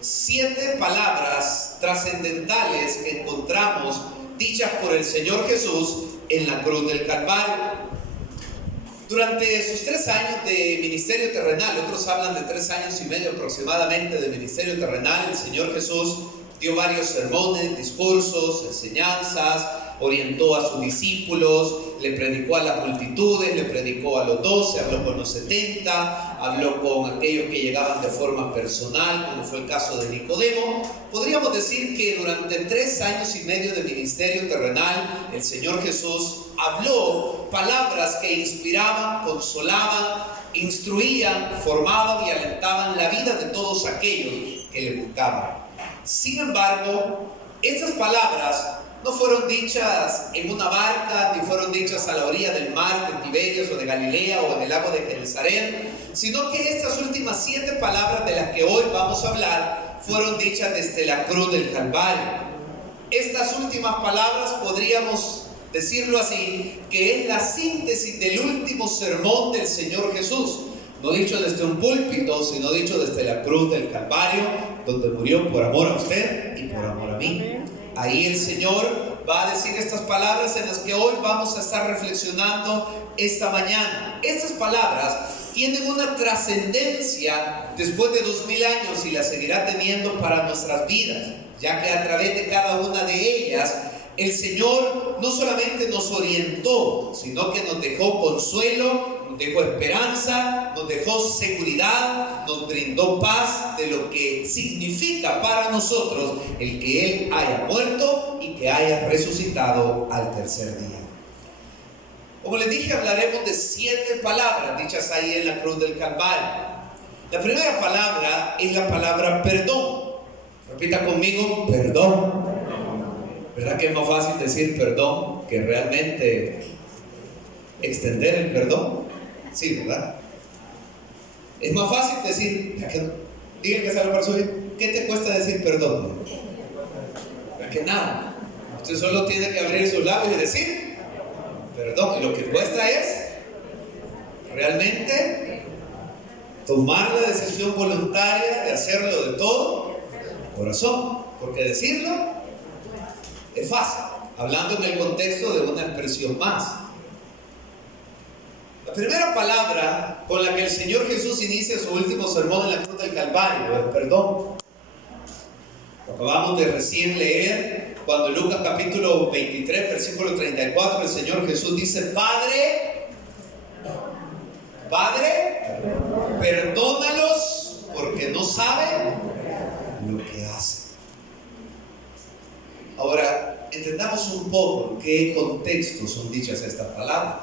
7 palabras trascendentales que encontramos dichas por el Señor Jesús en la cruz del Calvario. Durante sus 3 años de ministerio terrenal, otros hablan de 3 años y medio aproximadamente de ministerio terrenal, el Señor Jesús dio varios sermones, discursos, enseñanzas, orientó a sus discípulos, le predicó a las multitudes, le predicó a los 12, habló con los 70, habló con aquellos que llegaban de forma personal, como fue el caso de Nicodemo. Podríamos decir que durante 3 años y medio de ministerio terrenal, el Señor Jesús habló palabras que inspiraban, consolaban, instruían, formaban y alentaban la vida de todos aquellos que le buscaban. Sin embargo, estas palabras no fueron dichas en una barca, ni fueron dichas a la orilla del mar de Tiberias o de Galilea o en el lago de Genesaret, sino que estas últimas 7 palabras de las que hoy vamos a hablar fueron dichas desde la cruz del Calvario. Estas últimas palabras podríamos decirlo así, que es la síntesis del último sermón del Señor Jesús, no dicho desde un púlpito, sino dicho desde la cruz del Calvario, donde murió por amor a usted y por amor a mí. Ahí el Señor va a decir estas palabras en las que hoy vamos a estar reflexionando esta mañana. Estas palabras tienen una trascendencia después de 2000 años y la seguirá teniendo para nuestras vidas, ya que a través de cada una de ellas el Señor no solamente nos orientó, sino que nos dejó consuelo, nos dejó esperanza, nos dejó seguridad, nos brindó paz de lo que significa para nosotros el que Él haya muerto y que haya resucitado al tercer día. Como les dije, hablaremos de 7 palabras dichas ahí en la cruz del Calvario. La primera palabra es la palabra perdón. Repita conmigo, perdón. ¿Verdad que es más fácil decir perdón que realmente extender el perdón? Sí, ¿verdad? Es más fácil decir, diga que sabe para subir, ¿qué te cuesta decir perdón? ¿Verdad que nada? Usted solo tiene que abrir sus labios y decir perdón. Y lo que cuesta es realmente tomar la decisión voluntaria de hacerlo de todo corazón, porque decirlo es fácil, hablando en el contexto de una expresión más. La primera palabra con la que el Señor Jesús inicia su último sermón en la cruz del Calvario es perdón. Lo acabamos de recién leer cuando en Lucas capítulo 23, versículo 34, el Señor Jesús dice: Padre, perdónalos porque no saben lo que hacen. Ahora, entendamos un poco en qué contexto son dichas estas palabras.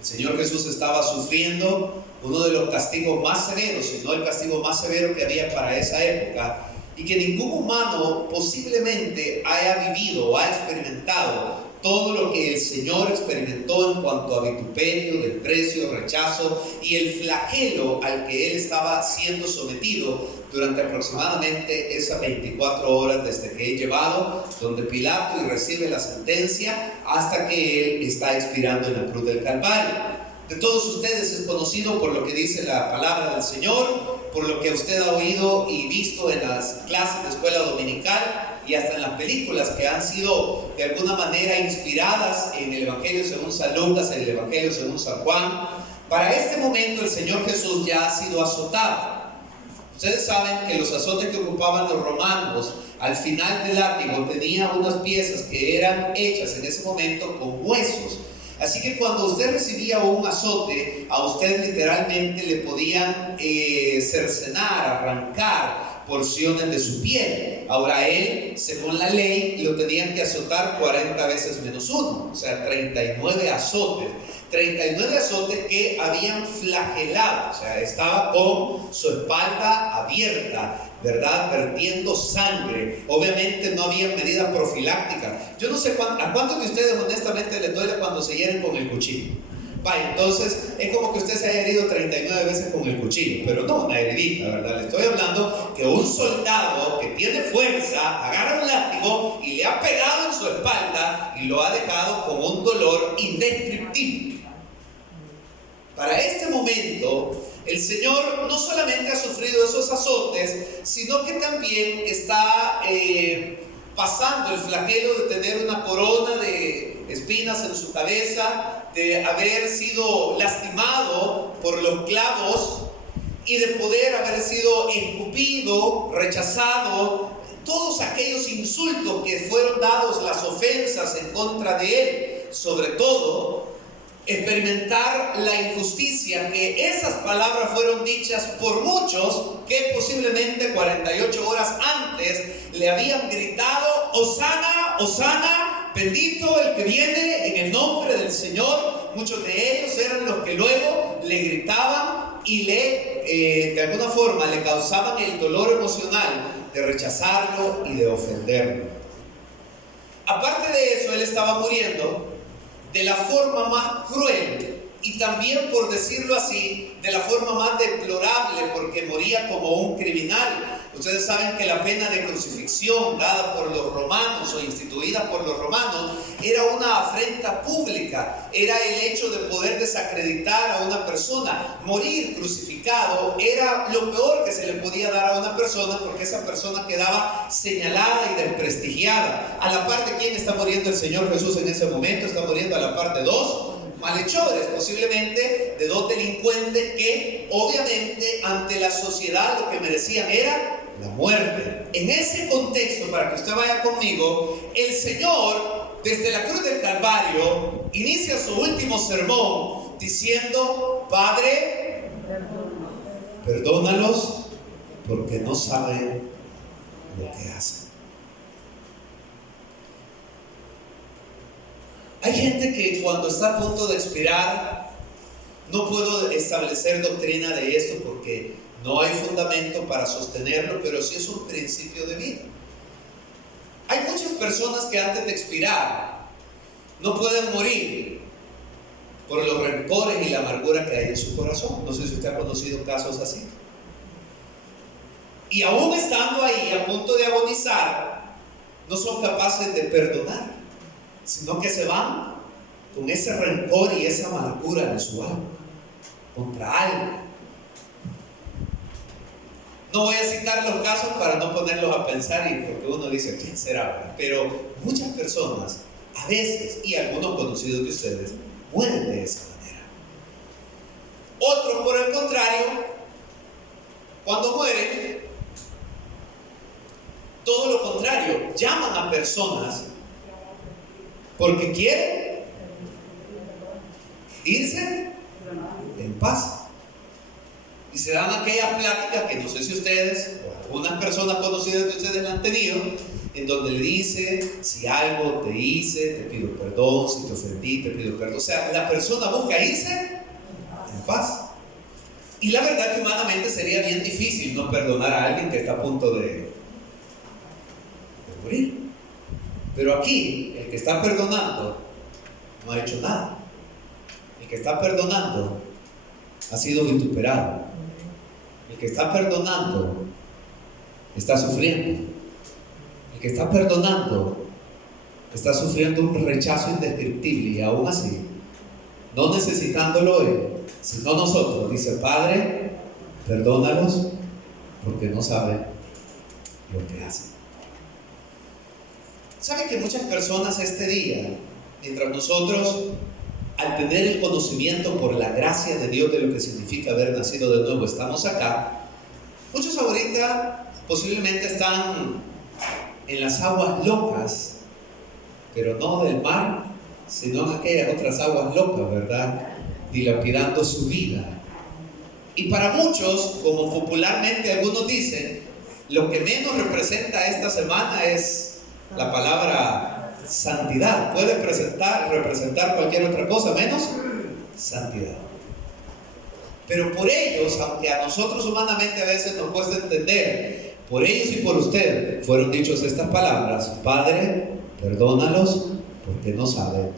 El Señor Jesús estaba sufriendo uno de los castigos más severos, si no el castigo más severo que había para esa época, y que ningún humano posiblemente haya vivido o ha experimentado todo lo que el Señor experimentó en cuanto a vituperio, desprecio, rechazo y el flagelo al que Él estaba siendo sometido durante aproximadamente esas 24 horas desde que es llevado donde Pilato y recibe la sentencia hasta que Él está expirando en la cruz del Calvario. De todos ustedes es conocido por lo que dice la palabra del Señor, por lo que usted ha oído y visto en las clases de escuela dominical y hasta en las películas que han sido de alguna manera inspiradas en el Evangelio según San Lucas, en el Evangelio según San Juan. Para este momento el Señor Jesús ya ha sido azotado. Ustedes saben que los azotes que ocupaban los romanos al final del látigo tenían unas piezas que eran hechas en ese momento con huesos. Así que cuando usted recibía un azote, a usted literalmente le podían cercenar, arrancar porciones de su piel. Ahora él, según la ley, lo tenían que azotar 40 veces menos 1, o sea, 39 azotes. 39 azotes que habían flagelado, o sea, estaba con su espalda abierta, ¿verdad? Vertiendo sangre. Obviamente no había medidas profilácticas. Yo no sé a cuántos de ustedes honestamente les duele cuando se hieren con el cuchillo. Vaya, entonces es como que usted se haya herido 39 veces con el cuchillo, pero no una heridita, ¿verdad? Le estoy hablando que un soldado que tiene fuerza agarra un látigo y le ha pegado en su espalda y lo ha dejado con un dolor indescriptible. Para este momento, El Señor no solamente ha sufrido esos azotes, sino que también está pasando el flagelo de tener una corona de espinas en su cabeza, de haber sido lastimado por los clavos y de poder haber sido escupido, rechazado, todos aquellos insultos que fueron dados, las ofensas en contra de él, sobre todo experimentar la injusticia, que esas palabras fueron dichas por muchos que posiblemente 48 horas antes le habían gritado: Hosana, Hosana, bendito el que viene en el nombre del Señor. Muchos de ellos eran los que luego le gritaban y de alguna forma le causaban el dolor emocional de rechazarlo y de ofenderlo. Aparte de eso, él estaba muriendo de la forma más cruel y también, por decirlo así, de la forma más deplorable, porque moría como un criminal. Ustedes saben que la pena de crucifixión dada por los romanos o instituida por los romanos era una afrenta pública, era el hecho de poder desacreditar a una persona. Morir crucificado era lo peor que se le podía dar a una persona, porque esa persona quedaba señalada y desprestigiada. A la par de quién está muriendo el Señor Jesús en ese momento, está muriendo a la par de dos malhechores, posiblemente de dos delincuentes que obviamente ante la sociedad lo que merecían era la muerte. En ese contexto, para que usted vaya conmigo, el Señor desde la cruz del Calvario inicia su último sermón diciendo: Padre, perdónalos porque no saben lo que hacen. Hay gente que cuando está a punto de expirar, no puedo establecer doctrina de esto porque no hay fundamento para sostenerlo, pero sí es un principio de vida. Hay muchas personas que antes de expirar no pueden morir por los rencores y la amargura que hay en su corazón. No sé si usted ha conocido casos así. Y aún estando ahí a punto de agonizar, no son capaces de perdonar, sino que se van con ese rencor y esa amargura de su alma contra algo. No voy a citar los casos para no ponerlos a pensar, y porque uno dice: ¿quién será? Pero muchas personas, a veces, y algunos conocidos de ustedes, mueren de esa manera. Otros, por el contrario, cuando mueren, todo lo contrario, llaman a personas porque quieren irse en paz. Y se dan aquellas pláticas que no sé si ustedes o algunas personas conocidas de ustedes la han tenido, en donde le dice: si algo te hice, te pido perdón; si te ofendí, te pido perdón. O sea, la persona busca irse en paz. Y la verdad que humanamente sería bien difícil no perdonar a alguien que está a punto de morir. Pero aquí, el que está perdonando no ha hecho nada. El que está perdonando ha sido vituperado. El que está perdonando está sufriendo. El que está perdonando está sufriendo un rechazo indescriptible, y aún así, no necesitándolo él, sino nosotros, dice: Padre, perdónalos porque no saben lo que hacen. ¿Sabe que muchas personas este día, mientras nosotros, al tener el conocimiento por la gracia de Dios de lo que significa haber nacido de nuevo, estamos acá, muchos ahorita posiblemente están en las aguas locas, pero no del mar, sino en aquellas otras aguas locas, ¿verdad? Dilapidando su vida. Y para muchos, como popularmente algunos dicen, lo que menos representa esta semana es la palabra santidad. Puede representar cualquier otra cosa menos santidad. Pero por ellos, aunque a nosotros humanamente a veces nos cuesta entender, por ellos y por usted fueron dichas estas palabras: Padre, perdónalos porque no saben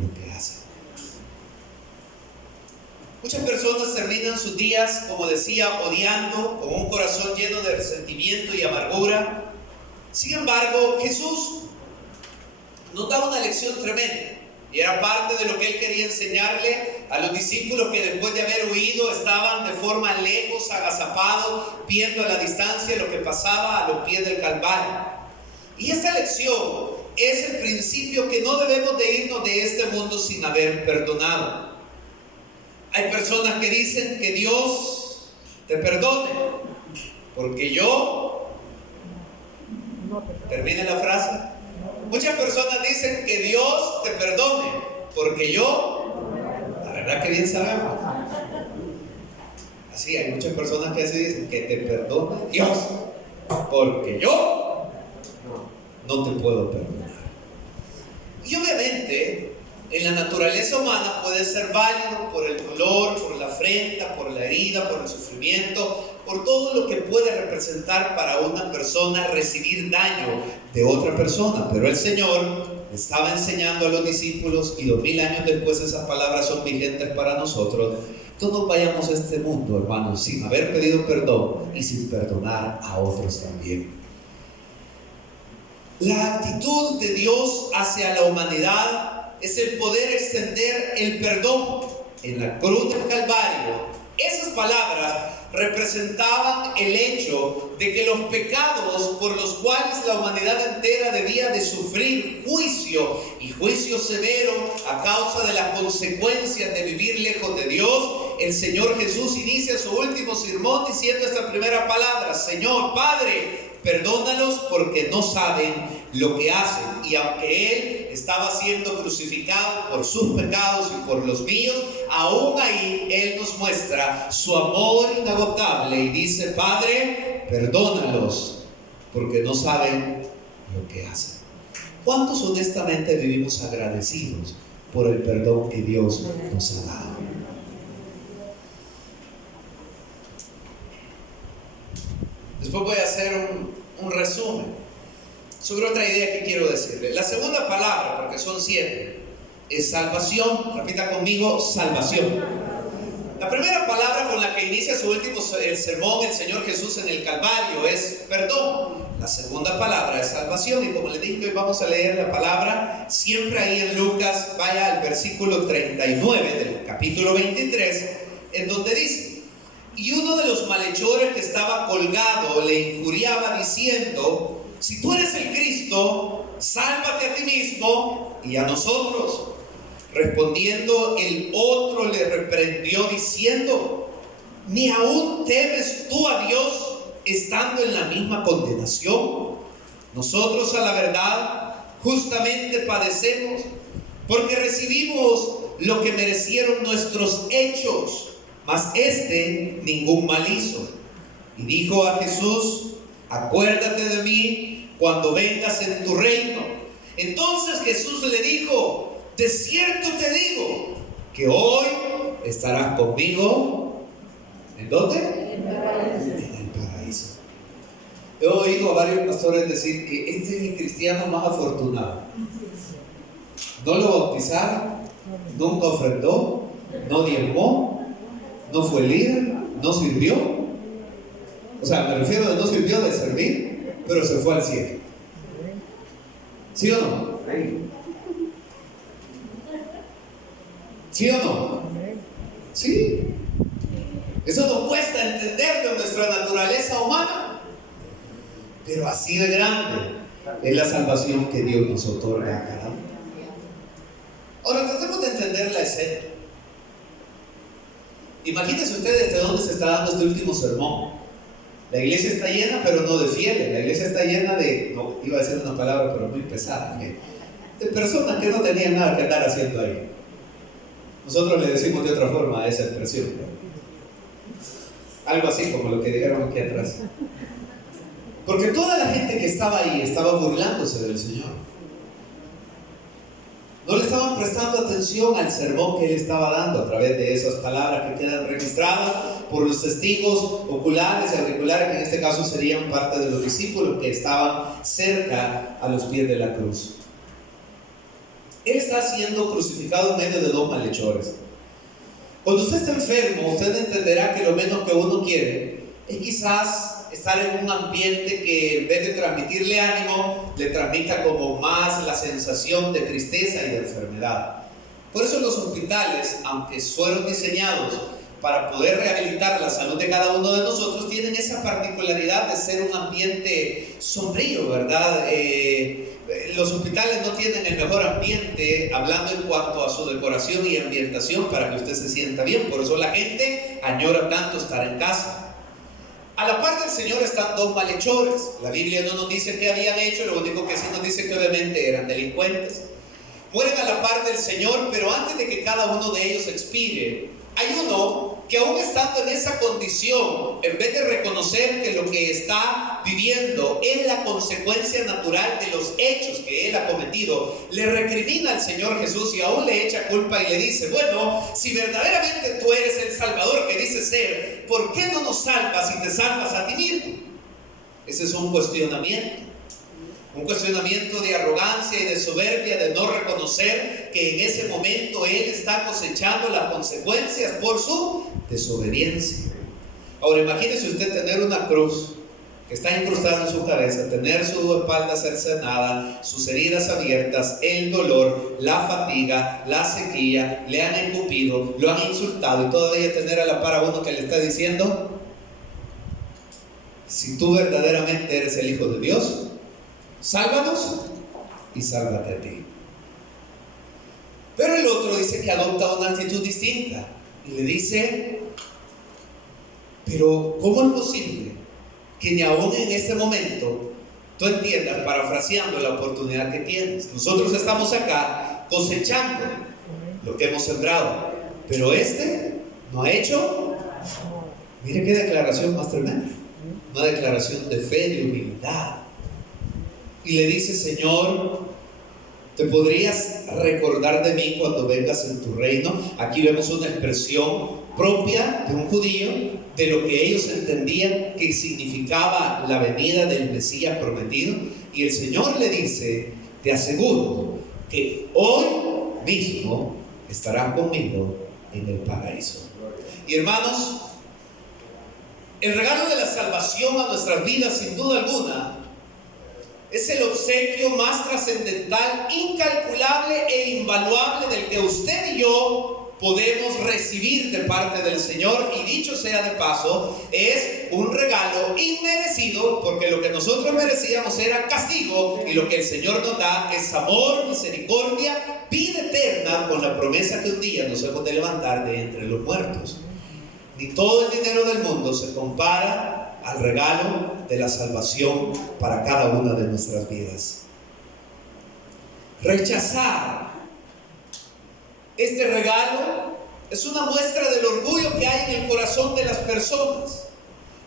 lo que hacen. Muchas personas terminan sus días, como decía, odiando, con un corazón lleno de resentimiento y amargura. Sin embargo, Jesús nos da una lección tremenda, y era parte de lo que él quería enseñarle a los discípulos que después de haber huido estaban de forma lejos, agazapados, viendo a la distancia lo que pasaba a los pies del Calvario. Y esta lección es el principio que no debemos de irnos de este mundo sin haber perdonado. Hay personas que dicen que Dios te perdone, porque yo... Termine la frase. Muchas personas dicen que Dios te perdone, porque yo... La verdad que bien sabemos. Así, hay muchas personas que así dicen que te perdone Dios, porque yo no te puedo perdonar. Y obviamente, en la naturaleza humana puede ser válido por el dolor, por la afrenta, por la herida, por el sufrimiento, por todo lo que puede representar para una persona recibir daño de otra persona. Pero el Señor estaba enseñando a los discípulos, y 2000 años después esas palabras son vigentes para nosotros. Todos vayamos a este mundo, hermanos, sin haber pedido perdón y sin perdonar a otros también. La actitud de Dios hacia la humanidad es el poder extender el perdón. En la cruz del Calvario, esas palabras representaban el hecho de que los pecados por los cuales la humanidad entera debía de sufrir juicio, y juicio severo a causa de las consecuencias de vivir lejos de Dios, el Señor Jesús inicia su último sermón diciendo esta primera palabra: Señor, Padre, perdónalos porque no saben lo que hacen. Y aunque Él estaba siendo crucificado por sus pecados y por los míos, aún ahí Él nos muestra su amor inagotable y dice: Padre, perdónalos porque no saben lo que hacen. ¿Cuántos honestamente vivimos agradecidos por el perdón que Dios nos ha dado? Después voy a hacer un resumen sobre otra idea que quiero decirle. La segunda palabra, porque son 7, es salvación. Repita conmigo: salvación. La primera palabra con la que inicia su último sermón el Señor Jesús en el Calvario es perdón. La segunda palabra es salvación. Y como les dije, hoy vamos a leer la palabra siempre ahí en Lucas. Vaya al versículo 39 del capítulo 23, en donde dice: y uno de los malhechores que estaba colgado le injuriaba diciendo: si tú eres el Cristo, sálvate a ti mismo y a nosotros. Respondiendo el otro le reprendió diciendo: ¿ni aún temes tú a Dios estando en la misma condenación? Nosotros, a la verdad, justamente padecemos, porque recibimos lo que merecieron nuestros hechos, mas este ningún mal hizo. Y dijo a Jesús: acuérdate de mí cuando vengas en tu reino. Entonces Jesús le dijo: de cierto te digo que hoy estarás conmigo. ¿En dónde? En el paraíso. He oído a varios pastores decir que este es el cristiano más afortunado. No lo bautizaron, nunca ofrendó, no diezmó, no fue líder, no sirvió. O sea, me refiero a no sirvió de servir, pero se fue al cielo. ¿Sí o no? ¿Sí o no? Sí. Eso nos cuesta entender de nuestra naturaleza humana, pero así de grande es la salvación que Dios nos otorga a cada uno. Ahora tratemos de entender la escena. Imagínense ustedes de dónde se está dando este último sermón. La iglesia está llena, pero no de fieles. La iglesia está llena de, no iba a decir una palabra pero muy pesada, de personas que no tenían nada que andar haciendo ahí. Nosotros le decimos de otra forma a esa expresión, ¿no? Algo así como lo que dijeron aquí atrás. Porque toda la gente que estaba ahí estaba burlándose del Señor. No le estaban prestando atención al sermón que Él estaba dando a través de esas palabras que quedan registradas por los testigos oculares y auriculares, que en este caso serían parte de los discípulos que estaban cerca a los pies de la cruz. Él está siendo crucificado en medio de 2 malhechores. Cuando usted está enfermo, usted entenderá que lo menos que uno quiere es quizás estar en un ambiente que en vez de transmitirle ánimo, le transmita como más la sensación de tristeza y de enfermedad. Por eso los hospitales, aunque fueron diseñados para poder rehabilitar la salud de cada uno de nosotros, tienen esa particularidad de ser un ambiente sombrío, ¿verdad? Los hospitales no tienen el mejor ambiente, hablando en cuanto a su decoración y ambientación, para que usted se sienta bien. Por eso la gente añora tanto estar en casa. A la par del Señor están dos malhechores. La Biblia no nos dice qué habían hecho, lo único que sí nos dice que obviamente eran delincuentes. Mueren a la par del Señor, pero antes de que cada uno de ellos expire, hay uno que aún estando en esa condición, en vez de reconocer que lo que está viviendo es la consecuencia natural de los hechos que él ha cometido, le recrimina al Señor Jesús y aún le echa culpa y le dice: bueno, si verdaderamente tú eres el Salvador que dices ser, ¿por qué no nos salvas y te salvas a ti mismo? Ese es un cuestionamiento. Un cuestionamiento de arrogancia y de soberbia, de no reconocer que en ese momento él está cosechando las consecuencias por su desobediencia. Ahora imagínese usted tener una cruz que está incrustada en su cabeza, tener su espalda cercenada, sus heridas abiertas, el dolor, la fatiga, la sequía, le han escupido, lo han insultado, y todavía tener a la par a uno que le está diciendo: si tú verdaderamente eres el Hijo de Dios, sálvanos y sálvate a ti. Pero el otro dice que adopta una actitud distinta y le dice: pero ¿cómo es posible que ni aún en este momento tú entiendas, parafraseando la oportunidad que tienes? Nosotros estamos acá cosechando lo que hemos sembrado, pero este no ha hecho. Mire qué declaración más tremenda, una declaración de fe, de humildad. Y le dice: Señor, ¿te podrías recordar de mí cuando vengas en tu reino? Aquí vemos una expresión propia de un judío, de lo que ellos entendían que significaba la venida del Mesías prometido. Y el Señor le dice: te aseguro que hoy mismo estarás conmigo en el paraíso. Y hermanos, el regalo de la salvación a nuestras vidas, sin duda alguna, es el obsequio más trascendental, incalculable e invaluable del que usted y yo podemos recibir de parte del Señor. Y dicho sea de paso, es un regalo inmerecido, porque lo que nosotros merecíamos era castigo, y lo que el Señor nos da es amor, misericordia, vida eterna, con la promesa que un día nos hemos de levantar de entre los muertos. Ni todo el dinero del mundo se compara al regalo de la salvación para cada una de nuestras vidas. Rechazar este regalo es una muestra del orgullo que hay en el corazón de las personas.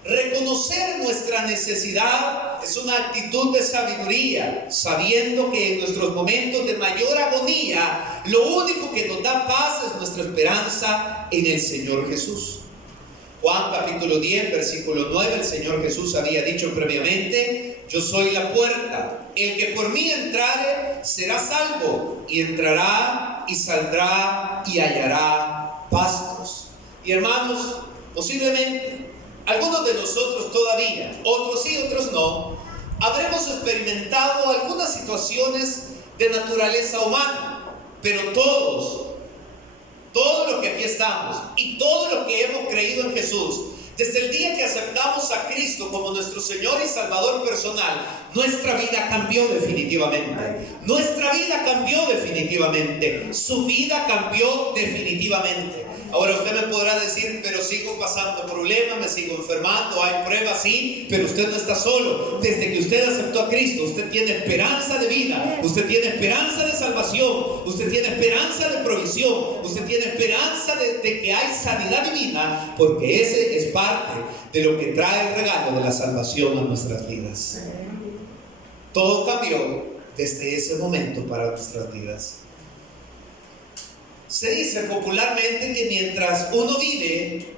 Reconocer nuestra necesidad es una actitud de sabiduría, sabiendo que en nuestros momentos de mayor agonía, lo único que nos da paz es nuestra esperanza en el Señor Jesús. Juan capítulo 10, versículo 9, el Señor Jesús había dicho previamente: yo soy la puerta, el que por mí entrare será salvo, y entrará y saldrá y hallará pastos. Y hermanos, posiblemente algunos de nosotros todavía, otros sí, otros no, habremos experimentado algunas situaciones de naturaleza humana, pero todos los que aquí estamos y todos los que hemos creído en Jesús, desde el día que aceptamos a Cristo como nuestro Señor y Salvador personal, nuestra vida cambió definitivamente. Nuestra vida cambió definitivamente. Su vida cambió definitivamente. Ahora usted me podrá decir: pero sigo pasando problemas, me sigo enfermando, hay pruebas, sí, pero usted no está solo. Desde que usted aceptó a Cristo, usted tiene esperanza de vida, usted tiene esperanza de salvación, usted tiene esperanza de provisión, usted tiene esperanza de que hay sanidad divina, porque ese es parte de lo que trae el regalo de la salvación a nuestras vidas. Todo cambió desde ese momento para nuestras vidas. Se dice popularmente que mientras uno vive,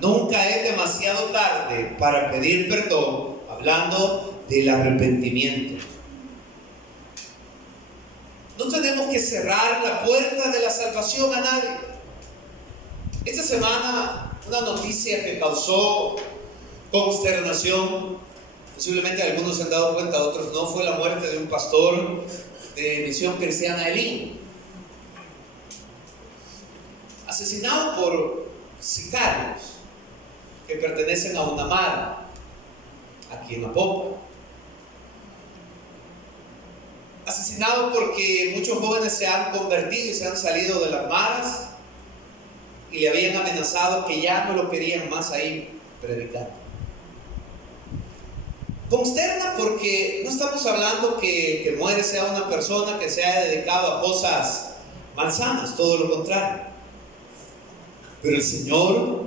nunca es demasiado tarde para pedir perdón, hablando del arrepentimiento. No tenemos que cerrar la puerta de la salvación a nadie. Esta semana, una noticia que causó consternación, posiblemente algunos se han dado cuenta, otros no, fue la muerte de un pastor de Misión Cristiana Elín. asesinado por sicarios que pertenecen a una mara aquí en Apopa. Asesinado porque muchos jóvenes se han convertido y se han salido de las maras y le habían amenazado que ya no lo querían más ahí predicando. Consterna porque no estamos hablando que muere sea una persona que se haya dedicado a cosas malsanas, todo lo contrario. Pero el Señor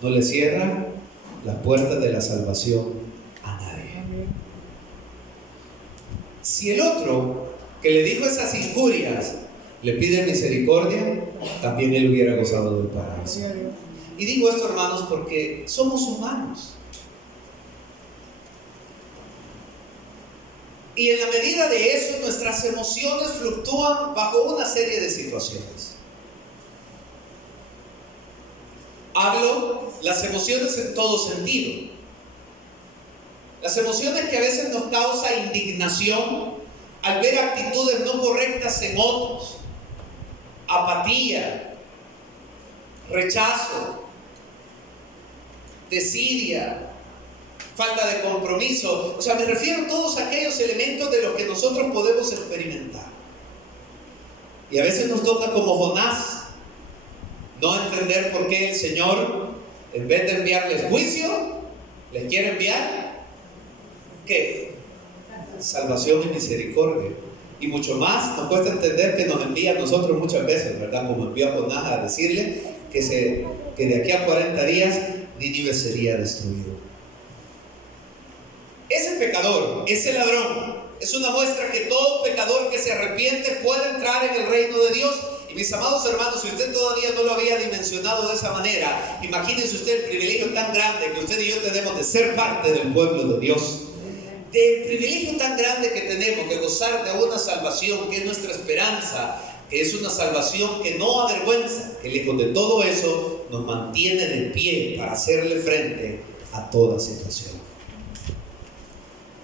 no le cierra la puerta de la salvación a nadie. Si el otro que le dijo esas injurias le pide misericordia, también él hubiera gozado del paraíso. Y digo esto, hermanos, porque somos humanos. Y en la medida de eso, nuestras emociones fluctúan bajo una serie de situaciones. Hablo las emociones en todo sentido. Las emociones que a veces nos causa indignación al ver actitudes no correctas en otros, apatía, rechazo, desidia, falta de compromiso. O sea, me refiero a todos aquellos elementos de los que nosotros podemos experimentar. Y a veces nos toca como Jonás no entender por qué el Señor, en vez de enviarles juicio, les quiere enviar ¿qué? Salvación y misericordia. Y mucho más nos cuesta entender que nos envía a nosotros muchas veces, ¿verdad? Como envió a Jonás a decirle que de aquí a 40 días Nínive sería destruido. Ese pecador, ese ladrón, es una muestra que todo pecador que se arrepiente puede entrar en el reino de Dios. Y mis amados hermanos, si usted todavía no lo había dimensionado de esa manera, imagínense usted el privilegio tan grande que usted y yo tenemos de ser parte del pueblo de Dios. Del privilegio tan grande que tenemos de gozar de una salvación que es nuestra esperanza, que es una salvación que no avergüenza, que lejos de todo eso nos mantiene de pie para hacerle frente a toda situación.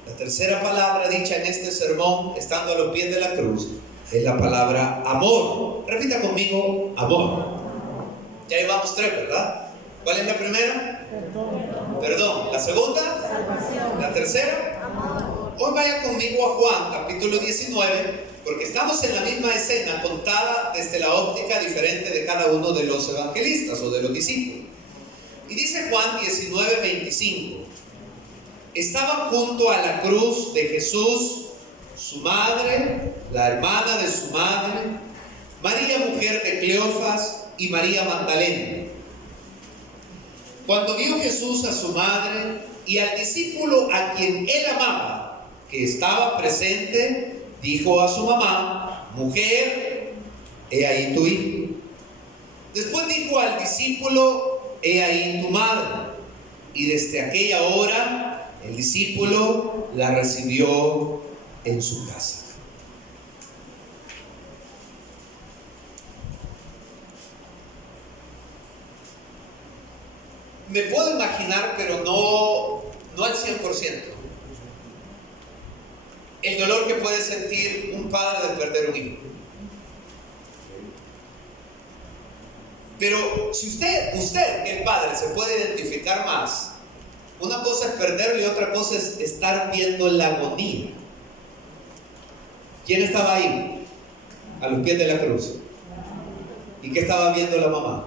La tercera palabra dicha en este sermón, estando a los pies de la cruz, es la palabra amor. Repita conmigo, amor. Ya llevamos 3, ¿verdad? ¿Cuál es la primera? Perdón. ¿La segunda? Salvación. ¿La tercera? Amor. Hoy vaya conmigo a Juan, capítulo 19, porque estamos en la misma escena contada desde la óptica diferente de cada uno de los evangelistas o de los discípulos. Y dice Juan 19:25. Estaban junto a la cruz de Jesús su madre, la hermana de su madre, María mujer de Cleofas y María Magdalena. Cuando vio Jesús a su madre y al discípulo a quien él amaba, que estaba presente, dijo a su mamá: mujer, he ahí tu hijo. Después dijo al discípulo: he ahí tu madre. Y desde aquella hora el discípulo la recibió en su casa. Me puedo imaginar, pero no al 100%, el dolor que puede sentir un padre de perder un hijo. Pero si usted que el padre se puede identificar más, una cosa es perderlo y otra cosa es estar viendo la agonía. ¿Quién estaba ahí? A los pies de la cruz. ¿Y qué estaba viendo la mamá?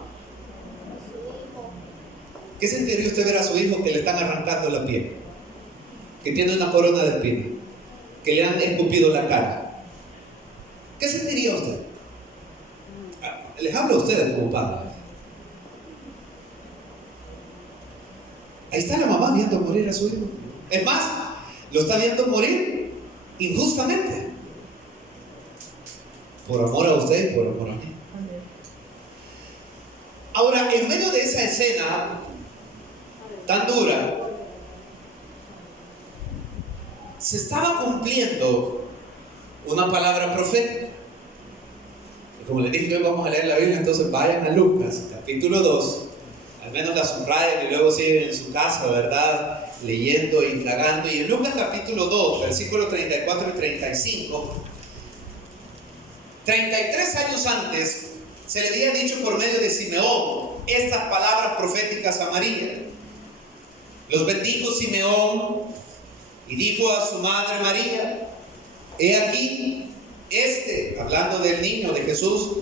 ¿Qué sentiría usted ver a su hijo que le están arrancando la piel? Que tiene una corona de espinas, que le han escupido la cara. ¿Qué sentiría usted? Les hablo a ustedes como padres. Ahí está la mamá viendo morir a su hijo. Es más, lo está viendo morir injustamente. Por amor a usted y por amor a mí. Ahora, en medio de esa escena tan dura, se estaba cumpliendo una palabra profética. Y como les dije que hoy vamos a leer la Biblia, entonces vayan a Lucas, capítulo 2. Al menos la subrayan y luego siguen en su casa, ¿verdad? Leyendo e indagando. Y en Lucas capítulo 2, versículos 34 y 35, 33 años antes se le había dicho por medio de Simeón estas palabras proféticas a María. Los bendijo Simeón y dijo a su madre María: he aquí, hablando del niño, de Jesús,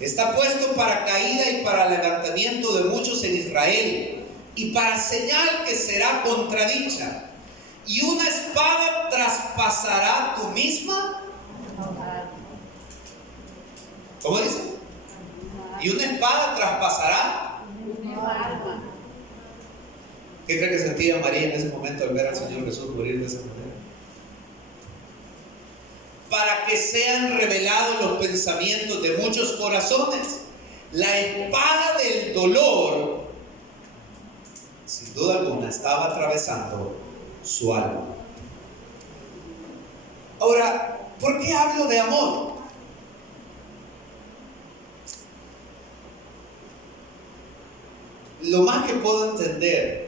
está puesto para caída y para levantamiento de muchos en Israel, y para señal que será contradicha, y una espada traspasará tu misma. ¿Cómo dice? Y una espada traspasará. ¿Qué cree que sentía María en ese momento al ver al Señor Jesús morir de esa manera? Para que sean revelados los pensamientos de muchos corazones. La espada del dolor, sin duda alguna, estaba atravesando su alma. Ahora, ¿por qué hablo de amor? Lo más que puedo entender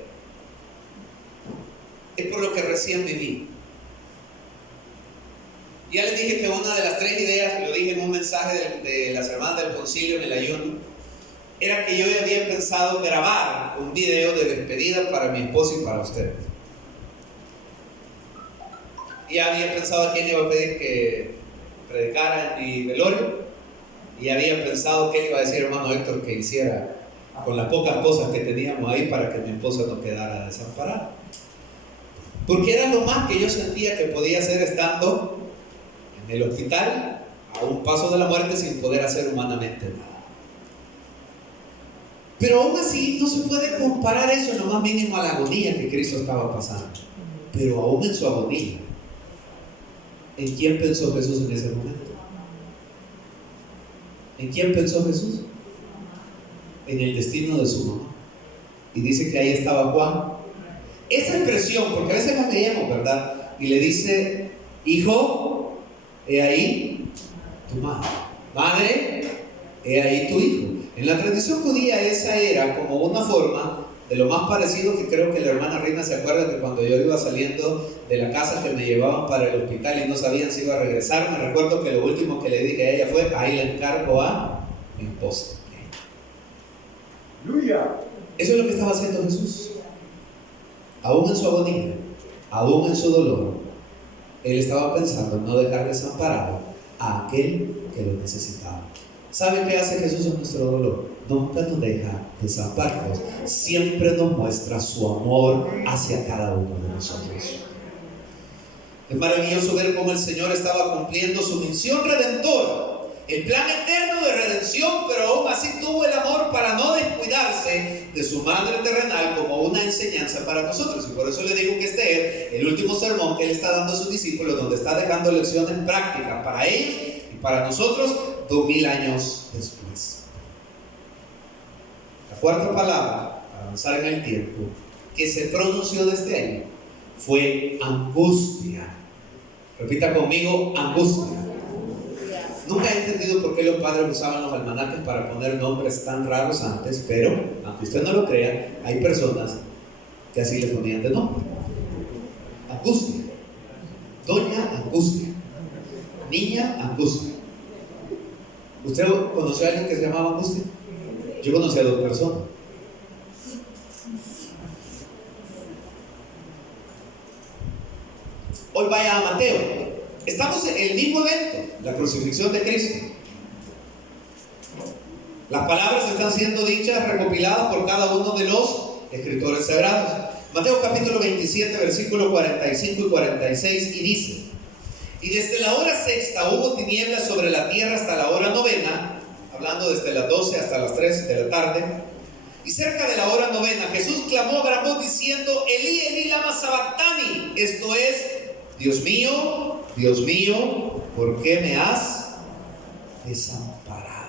es por lo que recién viví. Ya les dije que una de las 3 ideas, lo dije en un mensaje de las hermanas del concilio en el ayuno, era que yo había pensado grabar un video de despedida para mi esposo y para ustedes. Y había pensado a quién iba a pedir que predicara en mi velorio, y había pensado qué le iba a decir hermano Héctor que hiciera con las pocas cosas que teníamos ahí para que mi esposa no quedara desamparada. Porque era lo más que yo sentía que podía hacer estando en el hospital, a un paso de la muerte, sin poder hacer humanamente nada. Pero aún así no se puede comparar eso en lo más mínimo a la agonía que Cristo estaba pasando. Pero aún en su agonía, ¿en quién pensó Jesús en ese momento? ¿En quién pensó Jesús? En el destino de su mamá. Y dice que ahí estaba Juan. Esa expresión, porque a veces la leemos, ¿verdad? Y le dice: hijo, he ahí tu madre. Madre, he ahí tu hijo. En la tradición judía esa era como una forma de lo más parecido que creo que la hermana Reina se acuerda que cuando yo iba saliendo de la casa que me llevaban para el hospital y no sabían si iba a regresar, me recuerdo que lo último que le dije a ella fue: ahí le encargo a mi esposa. Eso es lo que estaba haciendo Jesús. Aún en su agonía, aún en su dolor, Él estaba pensando en no dejar desamparado a aquel que lo necesitaba. ¿Sabe qué hace Jesús en nuestro dolor? Nunca nos deja desamparados. Siempre nos muestra su amor hacia cada uno de nosotros. Es maravilloso ver cómo el Señor estaba cumpliendo su misión redentora, el plan eterno de redención, pero aún así tuvo el amor para no descuidarse de su madre terrenal como una enseñanza para nosotros. Y por eso le digo que este es el último sermón que Él está dando a sus discípulos, donde está dejando lecciones prácticas para ellos y para nosotros 2000 años después. La cuarta palabra, para avanzar en el tiempo, que se pronunció de este año fue angustia. Repita conmigo: angustia. Nunca he entendido por qué los padres usaban los almanaques para poner nombres tan raros antes, pero, aunque usted no lo crea, hay personas que así le ponían de nombre. Angustia. Doña Angustia. Niña Angustia. ¿Usted conoció a alguien que se llamaba Angustia? Yo conocí a 2 personas. Hoy vaya a Mateo. Estamos en el mismo evento, la crucifixión de Cristo. Las palabras están siendo dichas, recopiladas por cada uno de los escritores sagrados. Mateo capítulo 27, versículos 45 y 46, y dice: y desde la hora sexta hubo tinieblas sobre la tierra hasta la hora novena, hablando desde las 12 hasta las 3 de la tarde. Y cerca de la hora novena, Jesús clamó a gran voz diciendo: Elí, Elí, lama sabactani. Esto es: Dios mío, ¿por qué me has desamparado?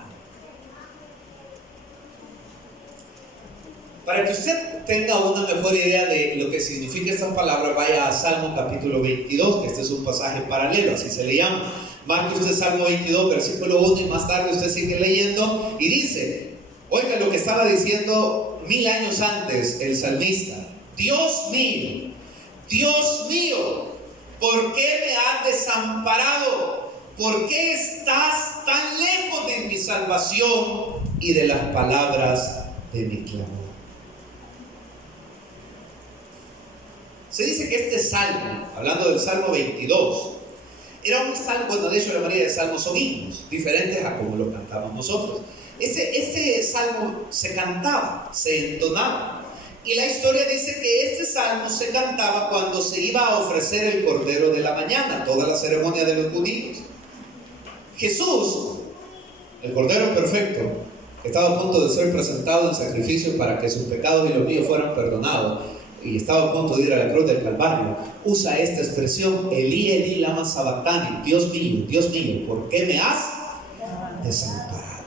Para que usted tenga una mejor idea de lo que significa esta palabra, vaya a Salmo capítulo 22, que este es un pasaje paralelo, así se le llama. Marque usted Salmo 22, versículo 1, y más tarde usted sigue leyendo y dice: oiga lo que estaba diciendo 1000 años antes el salmista: Dios mío, ¿por qué me has desamparado? ¿por qué estás tan lejos de mi salvación y de las palabras de mi clamor? Se dice que este salmo, hablando del Salmo 22, era un salmo, bueno, de hecho la mayoría de salmos son himnos, diferentes a como lo cantamos nosotros. Este salmo se cantaba, se entonaba. Y la historia dice que este salmo se cantaba cuando se iba a ofrecer el Cordero de la Mañana, toda la ceremonia de los judíos. Jesús, el Cordero perfecto, que estaba a punto de ser presentado en sacrificio para que sus pecados y los míos fueran perdonados, y estaba a punto de ir a la cruz del Calvario, usa esta expresión: Elí, Elí, lama sabactani, Dios mío, ¿por qué me has desamparado?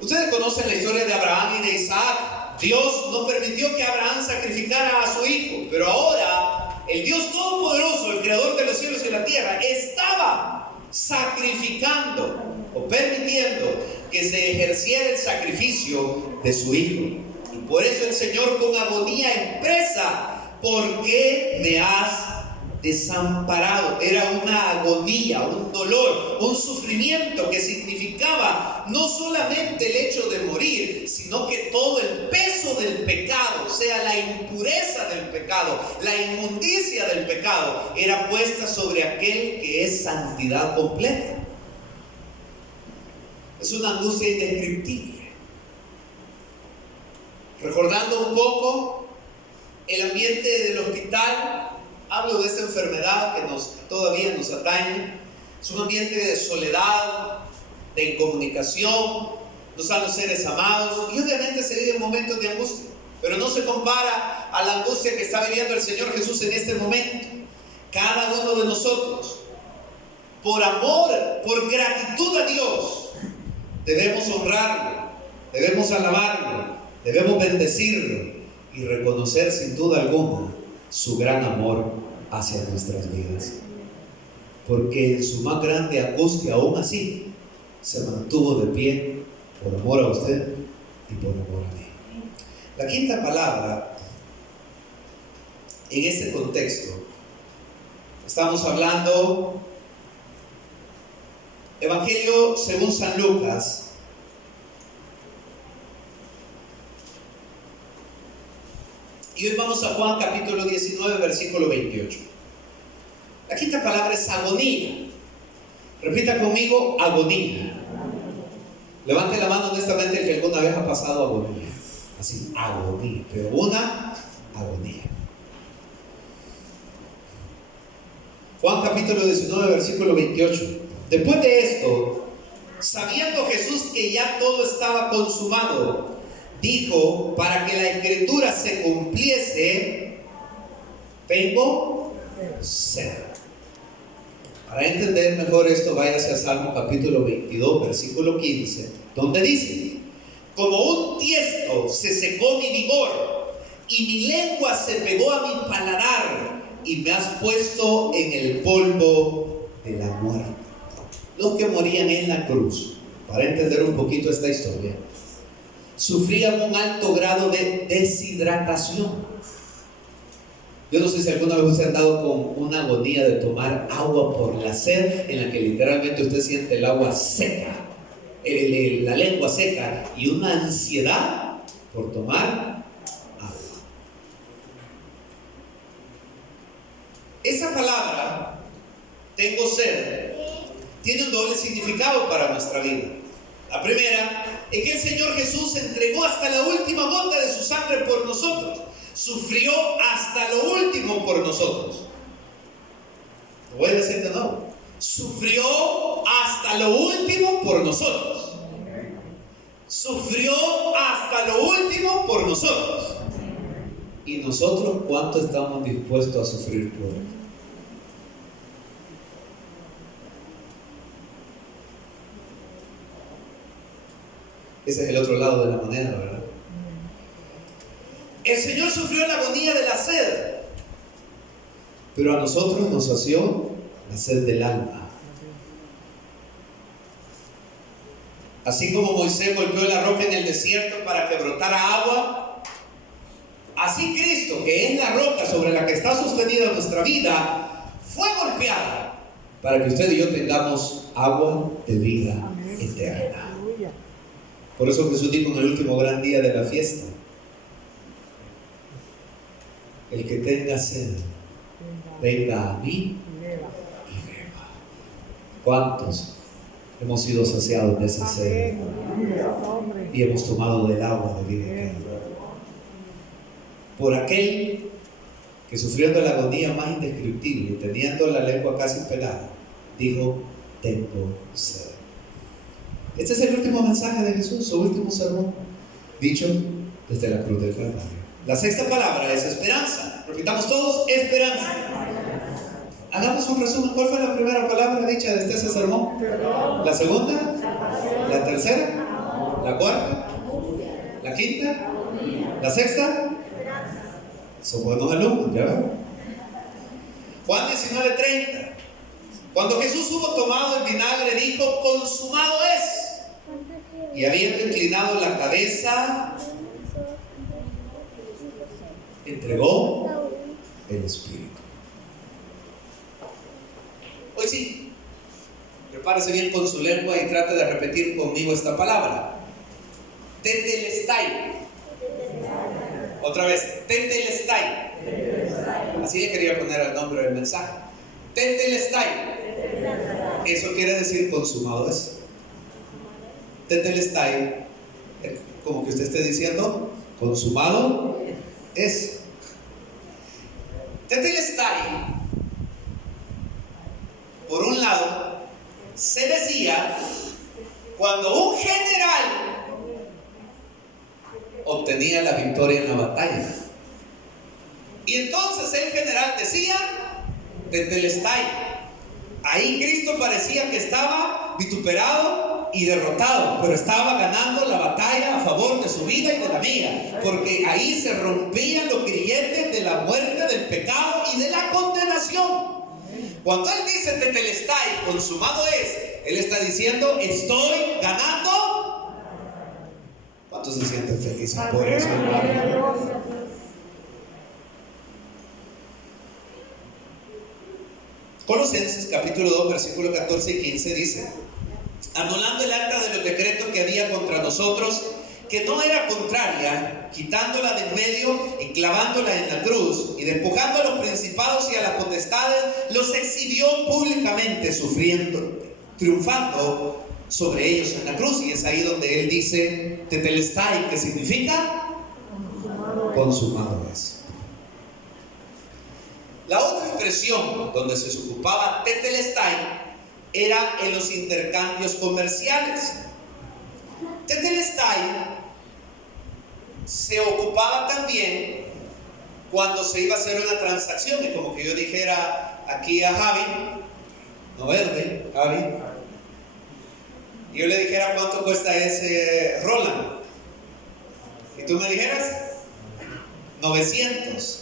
Ustedes conocen la historia de Abraham y de Isaac. Dios no permitió que Abraham sacrificara a su hijo, pero ahora el Dios Todopoderoso, el Creador de los cielos y la tierra, estaba sacrificando o permitiendo que se ejerciera el sacrificio de su hijo. Y por eso el Señor con agonía expresa: ¿por qué me has desamparado? Era una agonía, un dolor, un sufrimiento que significaba no solamente el hecho de morir, sino que todo el peso del pecado, o sea, la impureza del pecado, la inmundicia del pecado, era puesta sobre aquel que es santidad completa. Es una angustia indescriptible. Recordando un poco el ambiente del hospital, hablo de esta enfermedad que todavía nos atañe. Es un ambiente de soledad, de incomunicación, no están los seres amados, y obviamente se viven momentos de angustia, pero no se compara a la angustia que está viviendo el Señor Jesús en este momento. Cada uno de nosotros, por amor, por gratitud a Dios, debemos honrarlo, debemos alabarlo, debemos bendecirlo y reconocer sin duda alguna su gran amor hacia nuestras vidas. Porque en su más grande angustia, aún así, se mantuvo de pie por amor a usted y por amor a mí. La quinta palabra, en este contexto, estamos hablando Evangelio según San Lucas, y hoy vamos a Juan capítulo 19, versículo 28. La quinta palabra es agonía. Repita conmigo: agonía. Levante la mano honestamente el que alguna vez ha pasado agonía. Así, agonía, pero una agonía. Juan capítulo 19, versículo 28. Después de esto, sabiendo Jesús que ya todo estaba consumado, dijo: para que la escritura se cumpliese, tengo sed. Para entender mejor esto, váyase a Salmo capítulo 22, versículo 15, donde dice: como un tiesto se secó mi vigor, y mi lengua se pegó a mi paladar, y me has puesto en el polvo de la muerte. Los que morían en la cruz, para entender un poquito esta historia, sufrían un alto grado de deshidratación. Yo no sé si alguna vez usted ha andado con una agonía de tomar agua por la sed, en la que literalmente usted siente el agua seca, la lengua seca, y una ansiedad por tomar agua. Esa palabra, tengo sed, tiene un doble significado para nuestra vida. La primera es que el Señor Jesús entregó hasta la última gota de su sangre por nosotros. Sufrió hasta lo último por nosotros. Lo voy a decir de nuevo. Sufrió hasta lo último por nosotros. Sufrió hasta lo último por nosotros. ¿Y nosotros cuánto estamos dispuestos a sufrir por Él? Ese es el otro lado de la moneda, ¿verdad? El Señor sufrió la agonía de la sed, pero a nosotros nos sació la sed del alma. Así como Moisés golpeó la roca en el desierto para que brotara agua, así Cristo, que es la roca sobre la que está sostenida nuestra vida, fue golpeado para que usted y yo tengamos agua de vida eterna. Por eso Jesús dijo en el último gran día de la fiesta: el que tenga sed, venga a mí y beba. ¿Cuántos hemos sido saciados de esa sed y hemos tomado del agua de vida eterna? Por aquel que, sufriendo la agonía más indescriptible, teniendo la lengua casi pelada, dijo: tengo sed. Este es el último mensaje de Jesús, su último sermón, dicho desde la cruz del Calvario. La sexta palabra es esperanza. Repitamos todos: esperanza. Hagamos un resumen. ¿Cuál fue la primera palabra dicha desde ese sermón? ¿La segunda? ¿La tercera? ¿La cuarta? ¿La quinta? ¿La sexta? Son buenos alumnos, ¿ya ven? Juan 19:30. Cuando Jesús hubo tomado el vinagre, dijo: consumado es. Y habiendo inclinado la cabeza, entregó el Espíritu. Hoy sí, prepárese bien con su lengua y trate de repetir conmigo esta palabra: tetelestai. Otra vez: tetelestai. Así le quería poner el nombre del mensaje. Tetelestai. Eso quiere decir consumado es. Tetelestai, como que usted esté diciendo: consumado es. Tetelestai, por un lado, se decía cuando un general obtenía la victoria en la batalla. Y entonces el general decía: tetelestai. Ahí Cristo parecía que estaba vituperado y derrotado, pero estaba ganando la batalla a favor de su vida y de la mía, porque ahí se rompían los grilletes de la muerte, del pecado y de la condenación. Cuando Él dice tetelestai, consumado es, Él está diciendo: estoy ganando. ¿Cuántos se sienten felices por eso, hermano? Colosenses capítulo 2 versículo 14 y 15 dice: anulando el acta de los decretos que había contra nosotros, que no era contraria, quitándola de en medio y clavándola en la cruz, y despojando a los principados y a las potestades, los exhibió públicamente, sufriendo, triunfando sobre ellos en la cruz. Y es ahí donde él dice tetelestai, que significa consumado es. La otra expresión donde se ocupaba tetelestai era en los intercambios comerciales. Tetelestai se ocupaba también cuando se iba a hacer una transacción. Es como que yo dijera aquí a Javi, no verde, Javi, y yo le dijera: ¿cuánto cuesta ese Roland? Y tú me dijeras 900.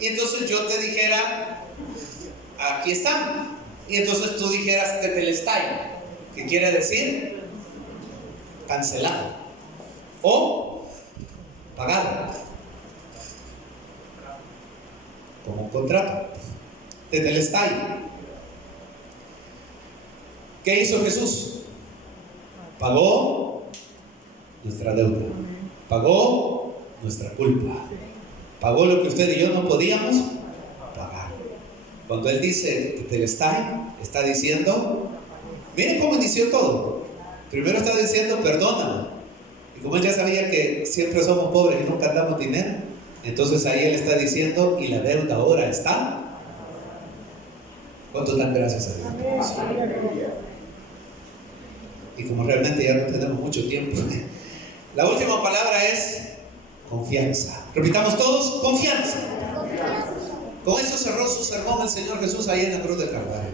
Y entonces yo te dijera: aquí están. Y entonces tú dijeras tetelestai, que quiere decir cancelado o pagado, como un contrato. Tetelestai. ¿Qué hizo Jesús? Pagó nuestra deuda, pagó nuestra culpa, pagó lo que usted y yo no podíamos pagar. Cuando Él dice tetelestai, está diciendo: miren cómo inició todo. Primero está diciendo: perdóname. Y como Él ya sabía que siempre somos pobres y nunca damos dinero, entonces ahí Él está diciendo: y la deuda ahora está. ¿Cuánto dan gracias a Dios? Y como realmente ya no tenemos mucho tiempo, la última palabra es confianza. Repitamos todos: confianza. Con eso cerró su sermón el Señor Jesús ahí en la cruz del Calvario.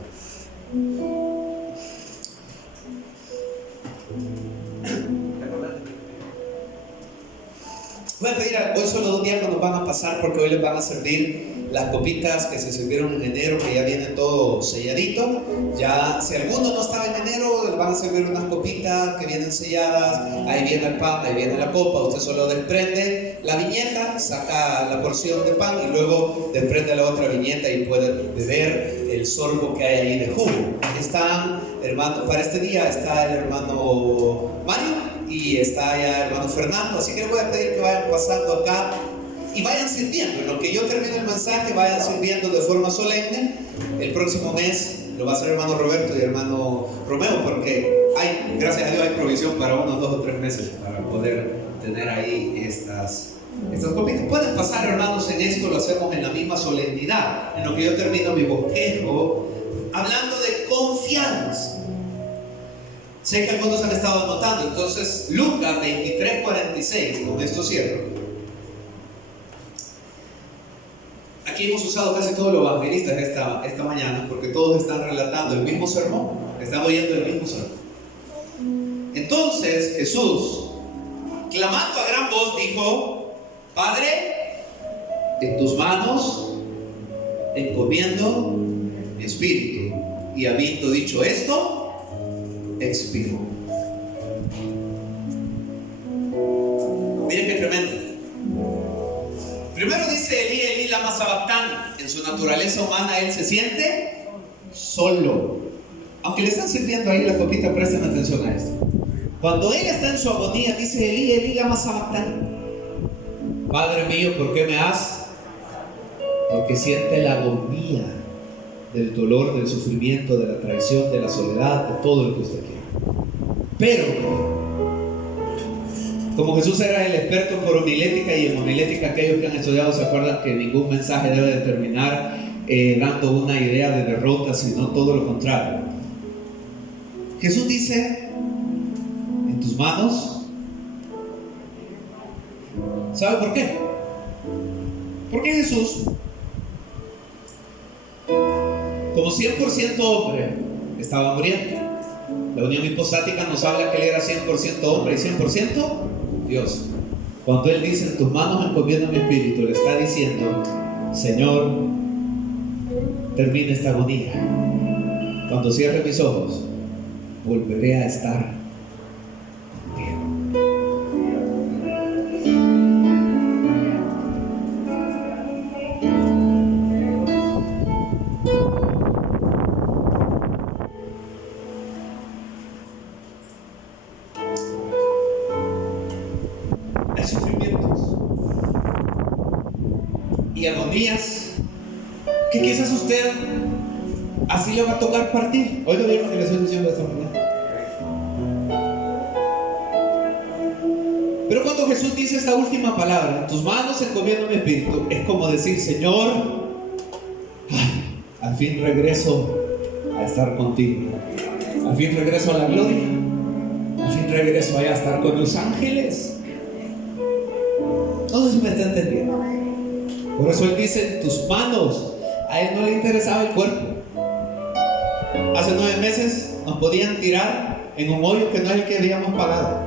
Voy a pedir hoy solo 2 diáconos van a pasar, porque hoy les van a servir las copitas que se sirvieron en enero, que ya viene todo selladito. Ya, si alguno no estaba en enero, les van a servir unas copitas que vienen selladas. Ahí viene el pan, ahí viene la copa. Usted solo desprende la viñeta, saca la porción de pan y luego desprende la otra viñeta y puede beber el sorbo que hay ahí de jugo. Ahí están, hermano, para este día está el hermano Mario y está ya el hermano Fernando. Así que les voy a pedir que vayan pasando acá y vayan sirviendo. En lo que yo termine el mensaje, vayan sirviendo de forma solemne. El próximo mes lo va a hacer el hermano Roberto y el hermano Romeo, porque hay, gracias a Dios, hay provisión para unos 2 o 3 meses para poder tener ahí estas copitas. Pueden pasar, hermanos, en esto, lo hacemos en la misma solemnidad. En lo que yo termino mi bosquejo, hablando de confianza. Sé que algunos han estado anotando. Entonces, Lucas 23:46, con esto cierro. Aquí hemos usado casi todos los evangelistas esta mañana, porque todos están relatando el mismo sermón, están oyendo el mismo sermón. Entonces Jesús, clamando a gran voz, dijo: Padre, en tus manos encomiendo mi espíritu. Y habiendo dicho esto, expiró. Miren qué tremendo. Primero dice Elí, Elí lama sabactani. En su naturaleza humana él se siente solo. Aunque le están sirviendo ahí la copita, presten atención a esto. Cuando él está en su agonía, dice Elí, Elí lama sabactani. Padre mío, ¿por qué me has? Porque siente la agonía del dolor, del sufrimiento, de la traición, de la soledad, de todo lo que usted quiere. Pero como Jesús era el experto por homilética, y en homilética aquellos que han estudiado se acuerdan que ningún mensaje debe de terminar dando una idea de derrota, sino todo lo contrario. Jesús dice: en tus manos. ¿Sabe por qué? Porque Jesús, como 100% hombre, estaba muriendo. La unión hipostática nos habla que él era 100% hombre y 100% Dios. Cuando él dice: en tus manos encomiendo mi espíritu, le está diciendo: Señor, termina esta agonía. Cuando cierre mis ojos, volveré a estar contigo. Hay sufrimientos y agonías que quizás usted así le va a tocar partir. Oiga bien lo que le estoy diciendo esta mañana. Pero cuando Jesús dice esta última palabra: en tus manos encomiendo mi espíritu, es como decir: Señor, al fin regreso a estar contigo. Al fin regreso a la gloria. Al fin regreso allá a estar con los ángeles. No sé si me está entendiendo. Por eso él dice: en tus manos. A él no le interesaba el cuerpo. Hace 9 meses nos podían tirar en un hoyo que no es el que habíamos pagado,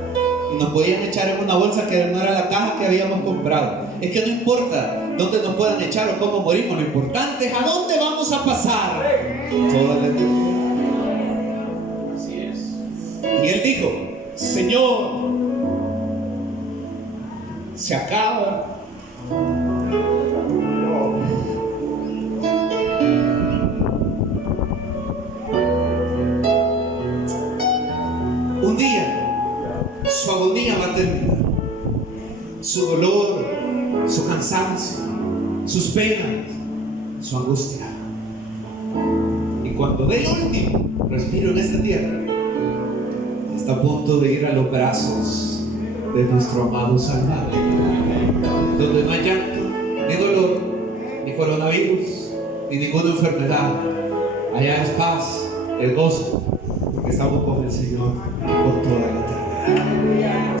y nos podían echar en una bolsa que no era la caja que habíamos comprado. Es que no importa dónde nos puedan echar o cómo morimos, lo importante es a dónde vamos a pasar toda la eternidad. Así es. Y él dijo: Señor, se acaba. Un día su agonía va a terminar, su dolor, su cansancio, sus penas, su angustia. Y cuando dé el último respiro en esta tierra, está a punto de ir a los brazos de nuestro amado Salvador, donde no hay llanto, ni dolor, ni coronavirus, ni ninguna enfermedad. Allá es paz, es gozo, porque estamos con el Señor por toda la eternidad.